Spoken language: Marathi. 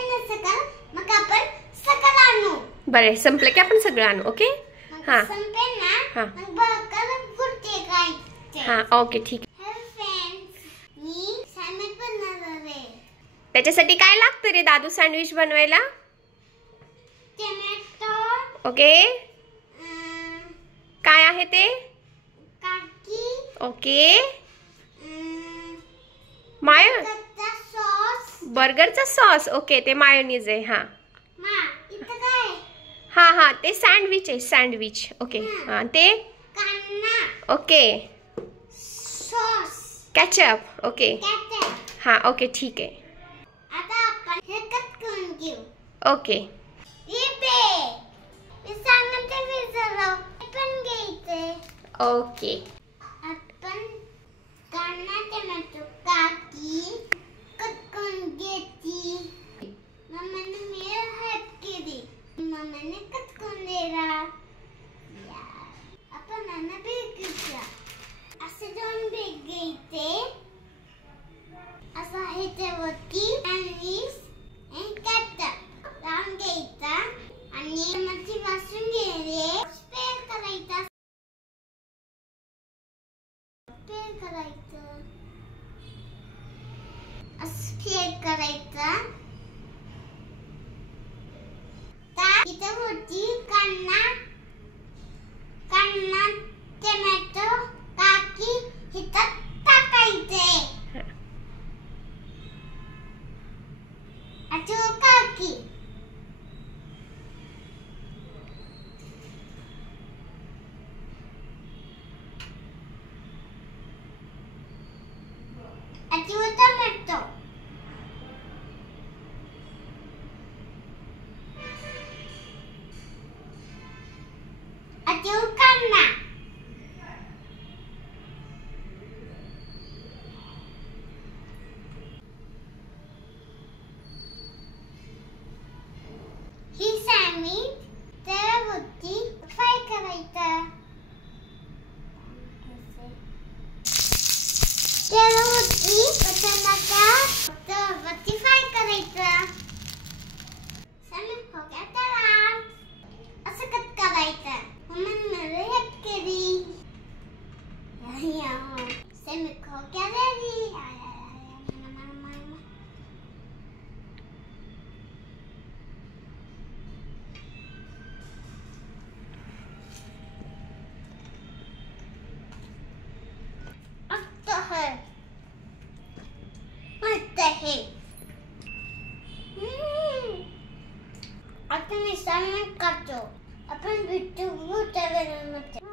मग आपण सगळं आणू. बरे संपलं की आपण सगळं आणू. ओके हा संपेल ना हा मग बघायला पुढचे काय. हा ओके ठीक. हेलो फ्रेंड्स, मी सँडविच बनवणार आहे. त्याच्यासाठी काय लागतं रे दादू सँडविच बनवायला? टोमॅटो. ओके काय आहे ते? काकी. ओके माय सॉस. बर्गरचा सॉस. ओके ते मायोनीज आहे. हा मा इथं काय? हा हा ते सँडविच आहे सँडविच. ओके हा ते कांदा. Okay sauce. Ketchup. Okay ketchup. हा ओके ठीक आहे. आता आपण हे कट करून घेऊ. ओके मी सांगते विसरलो. पण घ्यायचे. ओके आपण कांदा टोमॅटो काकी कट करून घ्यायची. मम्मीने मी हेल्प केली. मम्मीने कट करून दिला. आपण यांना बेक घ्यायचा. असे दोन बेक घ्यायचे. असं ह्याच्यावरती सँडविच आणि केचप लावून घ्यायचा आणि मच्छी वासून घ्यायची. स्प्रेड करायचा. स्प्रेड करायचं. स्प्रेड करायचा. त्याच्यावरती कांदा टोमॅटो काकी ह्याच्यात टाकायचे. आता काकी आता टोमॅटो. आता कांदा. ही सँडविच त्यावरती फ्राय करायचं. त्यावरती त्यावरती फ्राय करायचं. सँडविच हो गया तयार. असं कट करायचं. मम्मीने हेल्प केली. सँडविच हो गया रेडी. मस्त आहे. आता मी सँडविच करतो. आपण भेटू पुढच्या व्हिडिओमध्ये.